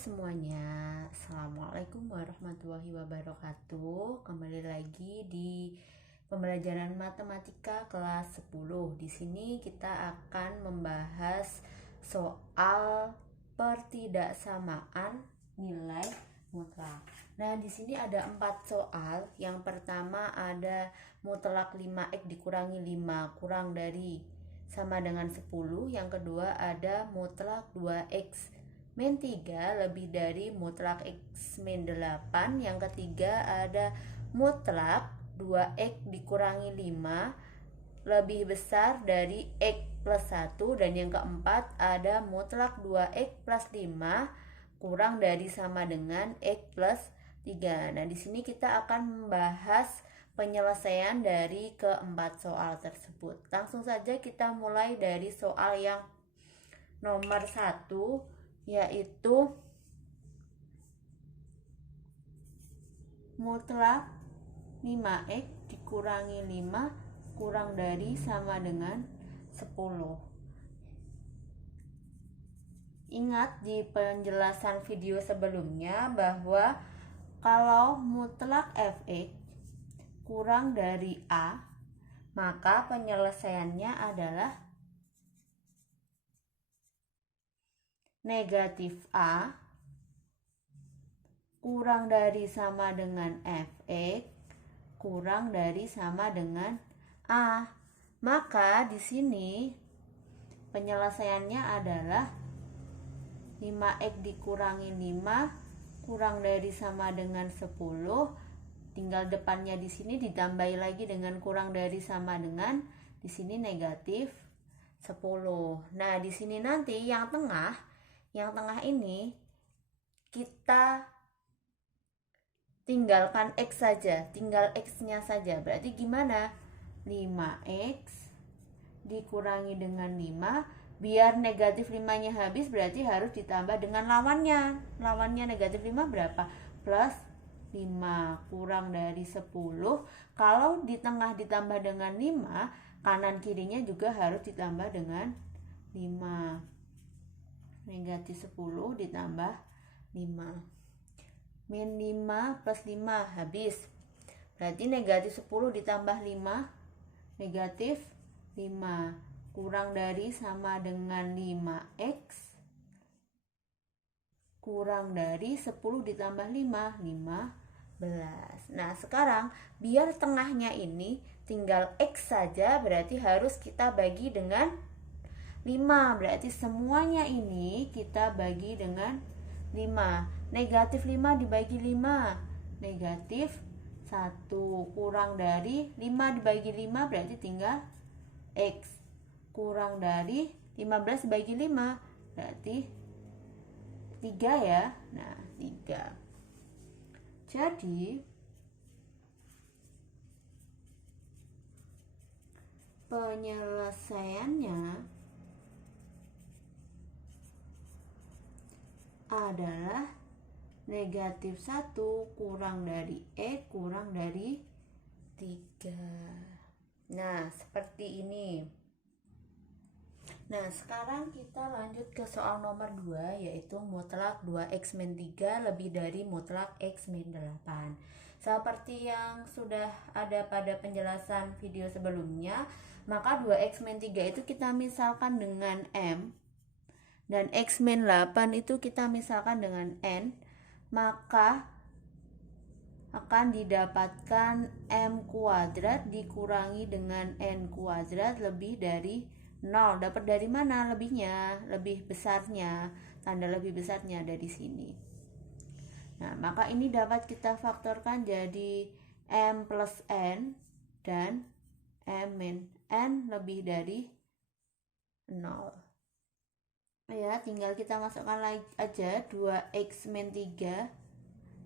semuanya, Assalamualaikum warahmatullahi wabarakatuh. Kembali lagi di pembelajaran matematika kelas 10. Di sini kita akan membahas soal pertidaksamaan nilai mutlak. Nah, di sini ada 4 soal. Yang pertama ada mutlak 5x dikurangi 5 kurang dari sama dengan 10. Yang kedua ada mutlak 2x min 3 lebih dari mutlak x min 8. Yang ketiga ada mutlak 2x dikurangi 5 lebih besar dari x plus 1. Dan yang keempat ada mutlak 2x plus 5 kurang dari sama dengan x plus 3. Nah, di sini kita akan membahas penyelesaian dari keempat soal tersebut. Langsung saja kita mulai dari soal yang nomor 1, yaitu mutlak 5x dikurangi 5 kurang dari sama dengan 10. Ingat di penjelasan video sebelumnya bahwa kalau mutlak fx kurang dari A, maka penyelesaiannya adalah negatif A kurang dari sama dengan fx kurang dari sama dengan A. Maka di sini penyelesaiannya adalah 5x dikurangi 5 kurang dari sama dengan 10. Tinggal depannya di sini ditambahi lagi dengan kurang dari sama dengan, di sini negatif 10. Nah, di sini nanti yang tengah ini kita tinggalkan x saja, tinggal x-nya saja. Berarti gimana? 5x dikurangi dengan 5, biar negatif 5-nya habis berarti harus ditambah dengan lawannya. Lawannya negatif 5 berapa? Plus 5 kurang dari 10. Kalau di tengah ditambah dengan 5, kanan kirinya juga harus ditambah dengan 5. Negatif 10 ditambah 5. Min 5 plus 5 habis. Berarti negatif 10 ditambah 5, negatif 5 kurang dari sama dengan 5x kurang dari 10 ditambah 5, 15. Nah, sekarang biar tengahnya ini tinggal x saja, berarti harus kita bagi dengan 5. Berarti semuanya ini kita bagi dengan 5. Negatif 5 dibagi 5, negatif 1 kurang dari 5 dibagi 5 berarti tinggal x kurang dari 15 dibagi 5 berarti 3 ya. Nah, 3. Jadi penyelesaiannya adalah negatif 1 kurang dari E kurang dari 3. Nah, seperti ini. Nah, sekarang kita lanjut ke soal nomor 2, yaitu mutlak 2x min 3 lebih dari mutlak x min 8. Seperti yang sudah ada pada penjelasan video sebelumnya, maka 2x min 3 itu kita misalkan dengan M, dan x min 8 itu kita misalkan dengan N, maka akan didapatkan M kuadrat dikurangi dengan N kuadrat lebih dari 0. Dapat dari mana lebihnya? Lebih besarnya. Tanda lebih besarnya ada di sini. Nah, maka ini dapat kita faktorkan jadi M plus N dan M min N lebih dari 0. Ya, tinggal kita masukkan lagi aja 2x min 3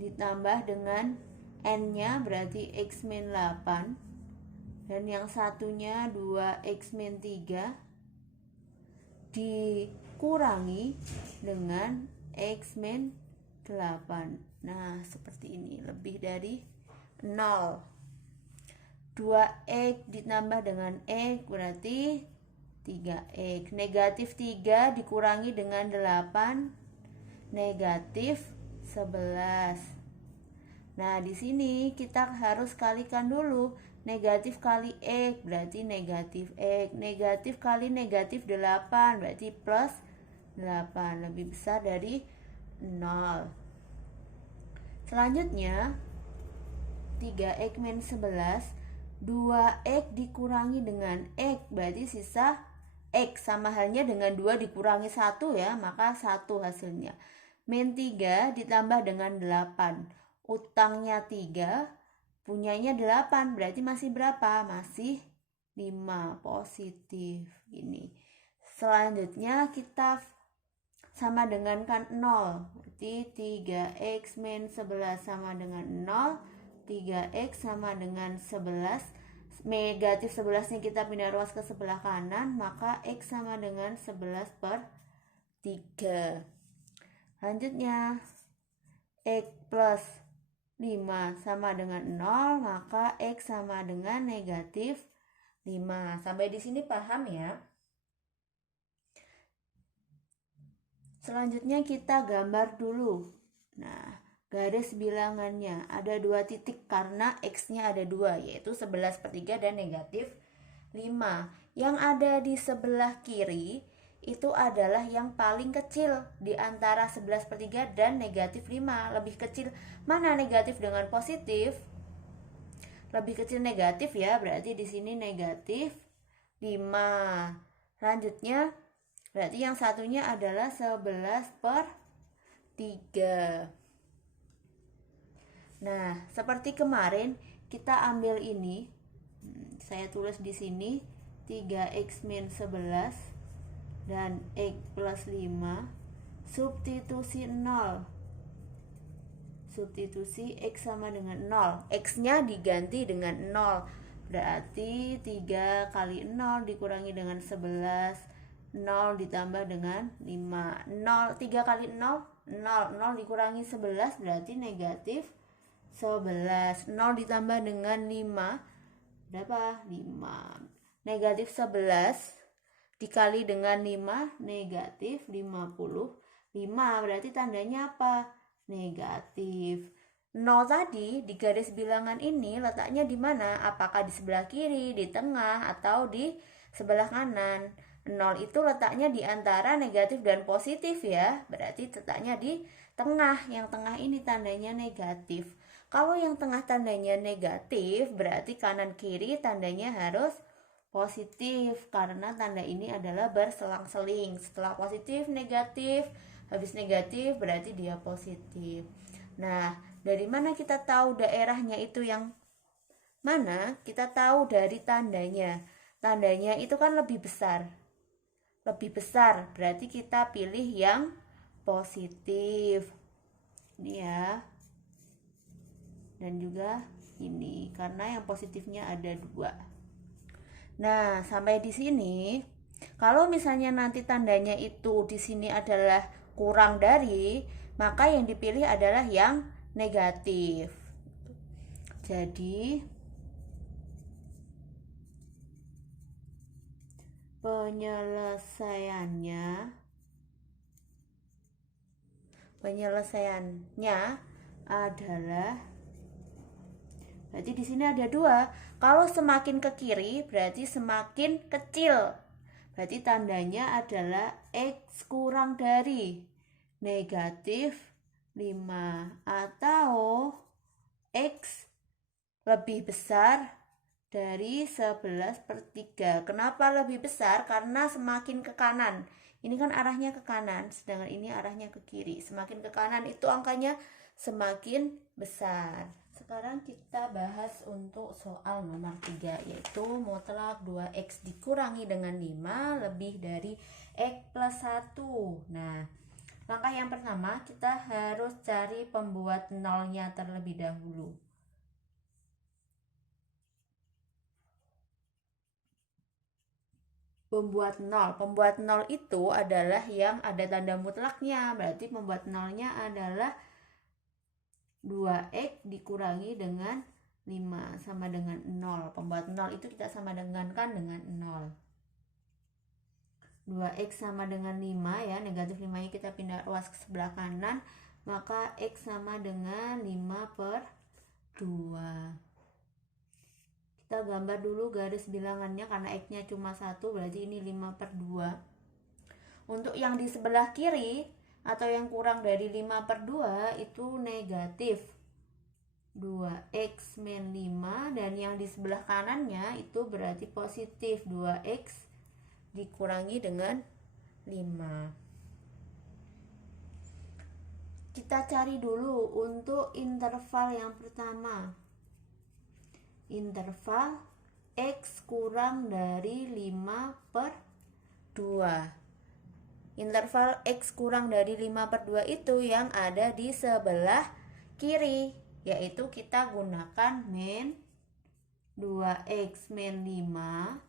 ditambah dengan N-nya berarti x min 8, dan yang satunya 2x min 3 dikurangi dengan x min 8. Nah, seperti ini, lebih dari 0. 2x ditambah dengan x berarti 3x. Negatif 3 dikurangi dengan 8 negatif 11. Nah, di sini kita harus kalikan dulu. Negatif kali X berarti negatif X. Negatif kali negatif 8 berarti plus 8. Lebih besar dari 0. Selanjutnya 3X min 11, 2X dikurangi dengan X berarti sisa X, sama halnya dengan 2 dikurangi 1 ya, maka 1 hasilnya. Min 3 ditambah dengan 8. Utangnya 3, punyanya 8, berarti masih berapa? Masih 5, positif. Gini. Selanjutnya kita sama dengan kan 0. Berarti 3X min 11 sama dengan 0. 3X sama dengan 11. Negatif 11 nya kita pindah ruas ke sebelah kanan, maka X sama dengan 11 per 3. Selanjutnya X plus 5 sama dengan 0, maka X sama dengan negatif 5. Sampai di sini paham ya? Selanjutnya kita gambar dulu. Nah, garis bilangannya ada 2 titik karena X-nya ada 2, yaitu 11 per 3 dan negatif 5. Yang ada di sebelah kiri itu adalah yang paling kecil di antara 11 per 3 dan negatif 5. Lebih kecil mana negatif dengan positif? Lebih kecil negatif ya, berarti di sini negatif 5. Selanjutnya berarti yang satunya adalah 11 per 3. Nah, seperti kemarin kita ambil ini. Saya tulis di sini 3X min 11 dan X plus 5. Substitusi 0. Substitusi X sama dengan 0. X-nya diganti dengan 0. Berarti 3 kali 0 dikurangi dengan 11. 0 ditambah dengan 5. 0, 3 kali 0, 0. 0 dikurangi 11 berarti negatif 11. 0 ditambah dengan 5. Berapa? 5. Negatif 11 dikali dengan 5, negatif 55. Berarti tandanya apa? Negatif. 0 tadi di garis bilangan ini letaknya di mana? Apakah di sebelah kiri, di tengah, atau di sebelah kanan? 0 itu letaknya di antara negatif dan positif ya. Berarti letaknya di tengah. Yang tengah ini tandanya negatif. Kalau yang tengah tandanya negatif, berarti kanan kiri tandanya harus positif, karena tanda ini adalah berselang-seling. Setelah positif, negatif, habis negatif berarti dia positif. Nah, dari mana kita tahu daerahnya itu yang mana? Kita tahu dari tandanya. Tandanya itu kan lebih besar. Lebih besar, berarti kita pilih yang positif. Ini ya. Dan juga ini, karena yang positifnya ada 2. Nah, sampai di sini, kalau misalnya nanti tandanya itu di sini adalah kurang dari, maka yang dipilih adalah yang negatif. Jadi, penyelesaiannya adalah, berarti di sini ada 2. Kalau semakin ke kiri berarti semakin kecil. Berarti tandanya adalah X kurang dari negatif 5 atau X lebih besar dari 11 per 3. Kenapa lebih besar? Karena semakin ke kanan. Ini kan arahnya ke kanan, sedangkan ini arahnya ke kiri. Semakin ke kanan itu angkanya semakin besar. Sekarang kita bahas untuk soal nomor 3, yaitu mutlak 2X dikurangi dengan 5 lebih dari X plus 1. Nah, langkah yang pertama kita harus cari pembuat nolnya terlebih dahulu. Pembuat nol itu adalah yang ada tanda mutlaknya. Berarti pembuat nolnya adalah 2X dikurangi dengan 5 sama dengan 0. Pembuat 0 itu kita sama dengankan dengan 0. 2x sama dengan 5 ya, negatif 5 nya kita pindah ruas ke sebelah kanan, maka x sama dengan 5/2. Kita gambar dulu garis bilangannya karena x nya cuma 1, berarti ini 5/2. Untuk yang di sebelah kiri atau yang kurang dari 5/2 itu negatif 2x min 5, dan yang di sebelah kanannya itu berarti positif 2x dikurangi dengan 5. Kita cari dulu untuk interval yang pertama. Interval x kurang dari 5/2. Interval x kurang dari 5/2 itu yang ada di sebelah kiri, yaitu kita gunakan min 2x min 5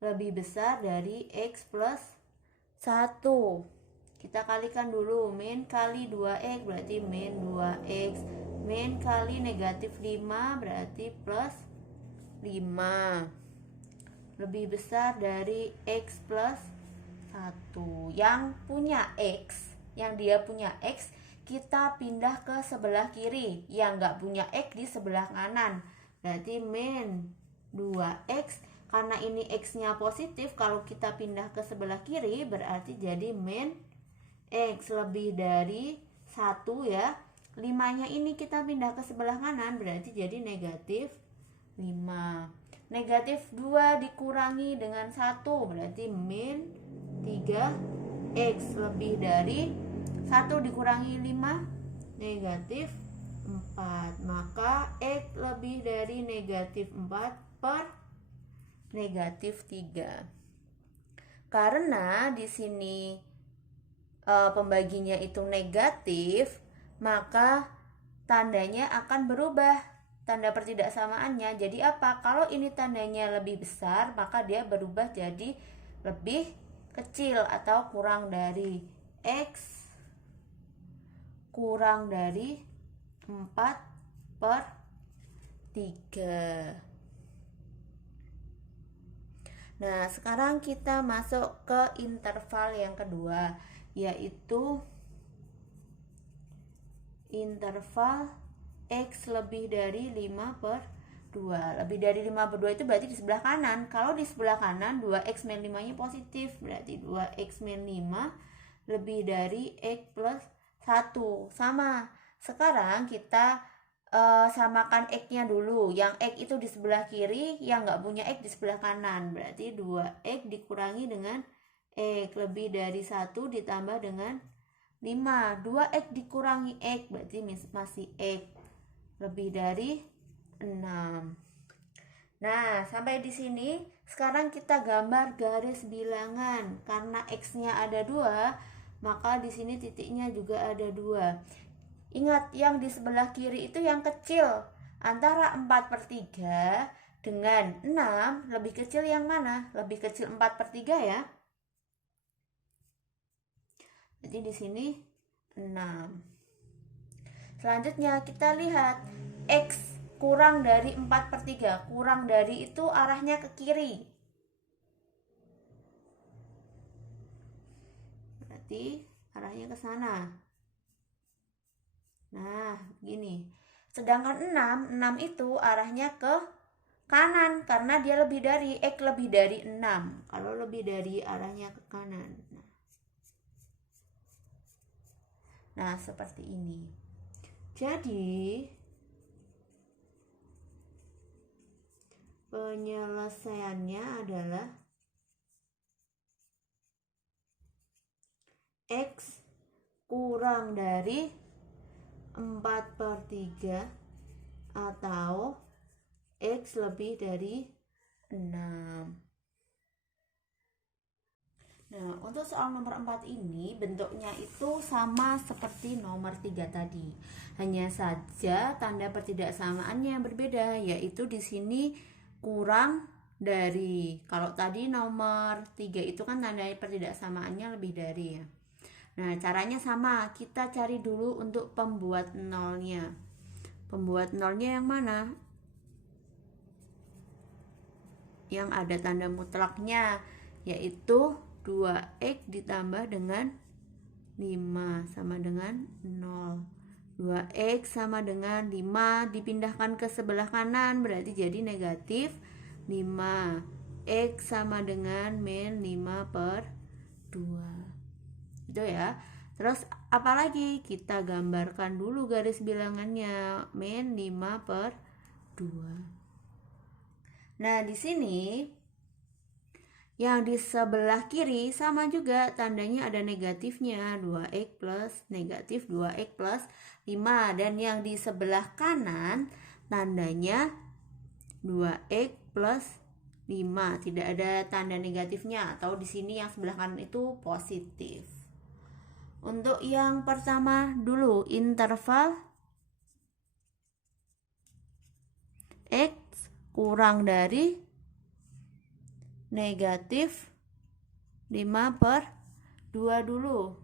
lebih besar dari x plus 1. Kita kalikan dulu, min kali 2x berarti min 2x, min kali negatif 5 berarti plus 5 lebih besar dari x plus 1. Yang punya x, yang dia punya x, kita pindah ke sebelah kiri, yang nggak punya x di sebelah kanan, berarti min 2x. Karena ini x nya positif, kalau kita pindah ke sebelah kiri berarti jadi min x lebih dari 1 ya. 5 nya ini kita pindah ke sebelah kanan berarti jadi negatif 5. Negatif 2 dikurangi dengan 1 berarti min 3x lebih dari 1 dikurangi 5 negatif 4. Maka x lebih dari negatif 4 per negatif 3. Karena di sini pembaginya itu negatif, maka tandanya akan berubah, tanda pertidaksamaannya. Jadi apa? Kalau ini tandanya lebih besar, maka dia berubah jadi lebih kecil atau kurang dari x kurang dari 4/3. Nah, sekarang kita masuk ke interval yang kedua, yaitu interval x lebih dari 5/2. Lebih dari 5/2 itu berarti di sebelah kanan. Kalau di sebelah kanan 2x min 5 nya positif, berarti 2x min 5 lebih dari x plus 1. Sama. Sekarang kita samakan x-nya dulu. Yang x itu di sebelah kiri, yang nggak punya x di sebelah kanan. Berarti 2x dikurangi dengan x lebih dari 1 ditambah dengan 5. 2x dikurangi x berarti masih x lebih dari 6. Nah, sampai di sini sekarang kita gambar garis bilangan. Karena x-nya ada 2, maka di sini titiknya juga ada 2. Ingat, yang di sebelah kiri itu yang kecil. Antara 4/3 dengan 6, lebih kecil yang mana? Lebih kecil 4/3 ya. Jadi di sini 6. Selanjutnya kita lihat x kurang dari 4/3. Kurang dari itu arahnya ke kiri. Berarti arahnya ke sana. Nah, gini. Sedangkan 6 itu arahnya ke kanan karena dia lebih dari x lebih dari 6. Kalau lebih dari arahnya ke kanan. Nah, seperti ini. Jadi penyelesaiannya adalah x kurang dari 4/3 atau x lebih dari 6. Nah, untuk soal nomor 4 ini bentuknya itu sama seperti nomor 3 tadi. Hanya saja tanda pertidaksamaannya yang berbeda, yaitu di sini kurang dari. Kalau tadi nomor 3 itu kan tanda pertidaksamaannya lebih dari ya. Nah, caranya sama. Kita cari dulu untuk pembuat nolnya. Pembuat nolnya yang mana? Yang ada tanda mutlaknya. yaitu 2x ditambah dengan 5 sama dengan 0. 2x sama dengan 5 dipindahkan ke sebelah kanan berarti jadi negatif 5. X sama dengan min 5 per 2. Itu ya. Terus apalagi? Kita gambarkan dulu garis bilangannya, min 5 per 2. Nah, di sini yang di sebelah kiri sama juga tandanya ada negatifnya, 2x plus negatif 2x plus 5. Dan yang di sebelah kanan tandanya 2x plus 5, tidak ada tanda negatifnya, atau di sini yang sebelah kanan itu positif. Untuk yang pertama dulu, interval x kurang dari negatif 5 per 2 dulu.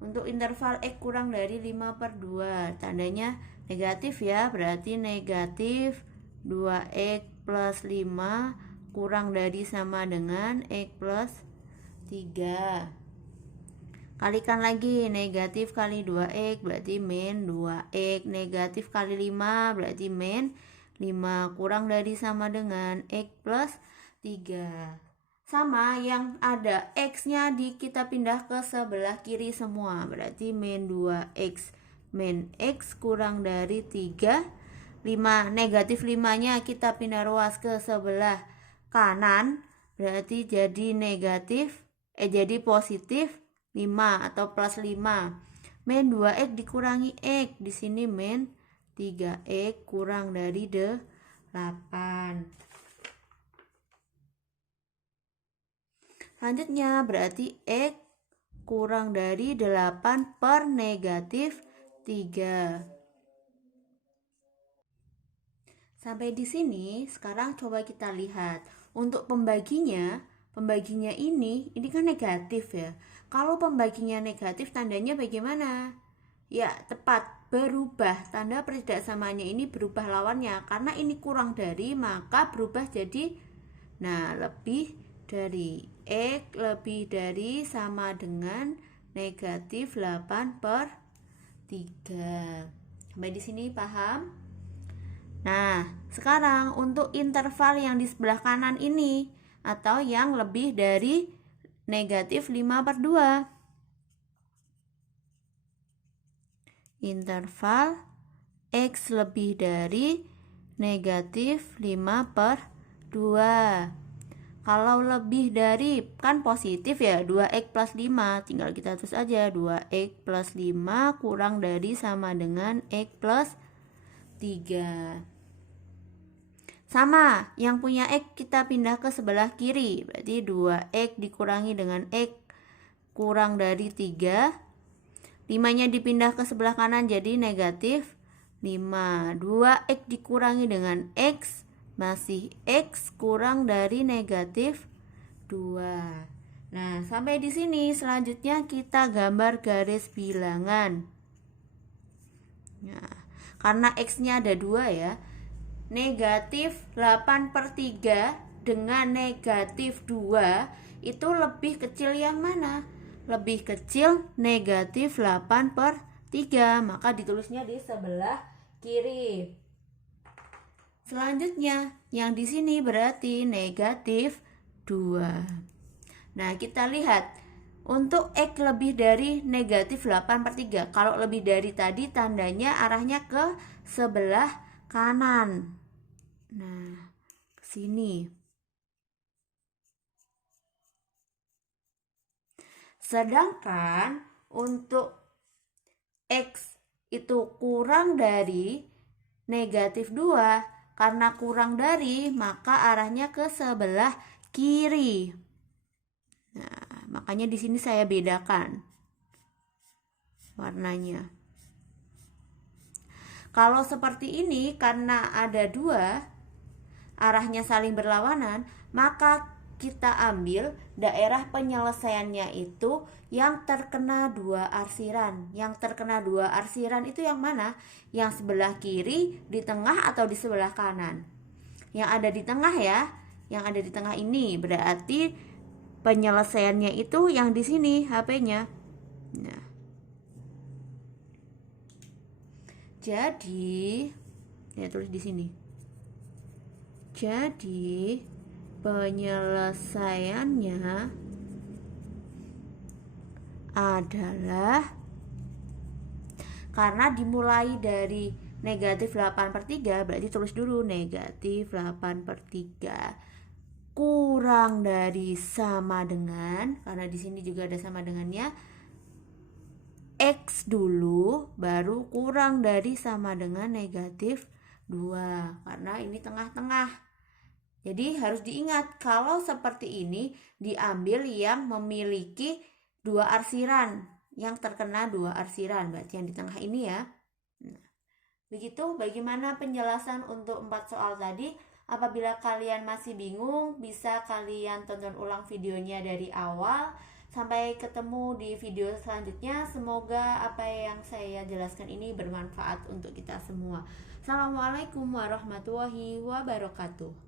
Untuk interval x kurang dari 5 per 2, tandanya negatif ya, berarti negatif 2x plus 5 kurang dari sama dengan x plus 3. Kalikan lagi, negatif kali 2x berarti min 2x, negatif kali 5 berarti min 5 kurang dari sama dengan x plus 3. Sama, yang ada x-nya kita pindah ke sebelah kiri semua, berarti min 2x min x kurang dari 3. 5, negatif 5-nya kita pindah ruas ke sebelah kanan, berarti jadi jadi positif 5 atau plus 5. Min 2x dikurangi x, di sini min 3x kurang dari 8. Selanjutnya berarti x kurang dari 8 per negatif 3. Sampai di sini. Sekarang coba kita lihat untuk pembaginya ini kan negatif ya. Kalau pembaginya negatif, tandanya bagaimana? Ya, tepat, berubah. Tanda pertidaksamanya ini berubah lawannya. Karena ini kurang dari, maka berubah jadi lebih dari. X lebih dari sama dengan negatif 8 per 3. Sampai di sini paham? Nah, sekarang untuk interval yang di sebelah kanan ini, atau yang lebih dari negatif 5 per 2. Interval x lebih dari negatif 5 per 2. Kalau lebih dari, kan positif ya, 2x plus 5. Tinggal kita tulis aja, 2x plus 5 kurang dari sama dengan x plus 3. Sama, yang punya x kita pindah ke sebelah kiri, berarti 2x dikurangi dengan x kurang dari 3. 5-nya dipindah ke sebelah kanan jadi negatif 5. 2x dikurangi dengan x, masih x kurang dari negatif 2. Nah, sampai di sini. Selanjutnya kita gambar garis bilangan. Nah, karena x-nya ada 2 ya. Negatif 8 per 3 dengan negatif 2 itu lebih kecil yang mana? Lebih kecil negatif 8 per 3, maka ditulisnya di sebelah kiri. Selanjutnya, yang di sini berarti negatif 2. Nah, kita lihat untuk x lebih dari negatif 8 per 3. Kalau lebih dari tadi tandanya arahnya ke sebelah kanan. Nah, ke sini. Sedangkan untuk x itu kurang dari negatif 2, karena kurang dari maka arahnya ke sebelah kiri. Nah, makanya di sini saya bedakan warnanya. Kalau seperti ini, karena ada 2 arahnya saling berlawanan, maka kita ambil daerah penyelesaiannya itu yang terkena 2 arsiran. Yang terkena 2 arsiran itu yang mana? Yang sebelah kiri, di tengah, atau di sebelah kanan? Yang ada di tengah ya. yang ada di tengah ini. Berarti penyelesaiannya itu yang di sini HP-nya. Nah, jadi ya tulis di sini. Jadi penyelesaiannya adalah, karena dimulai dari negatif 8/3, berarti tulis dulu negatif 8/3 kurang dari sama dengan, karena di sini juga ada sama dengannya, X dulu, baru kurang dari sama dengan negatif 2, karena ini tengah-tengah. Jadi harus diingat, kalau seperti ini diambil yang memiliki 2 arsiran, yang terkena 2 arsiran, berarti yang di tengah ini ya. Nah, begitu bagaimana penjelasan untuk 4 soal tadi. Apabila kalian masih bingung, bisa kalian tonton ulang videonya dari awal. Sampai ketemu di video selanjutnya. Semoga apa yang saya jelaskan ini bermanfaat untuk kita semua. Assalamualaikum warahmatullahi wabarakatuh.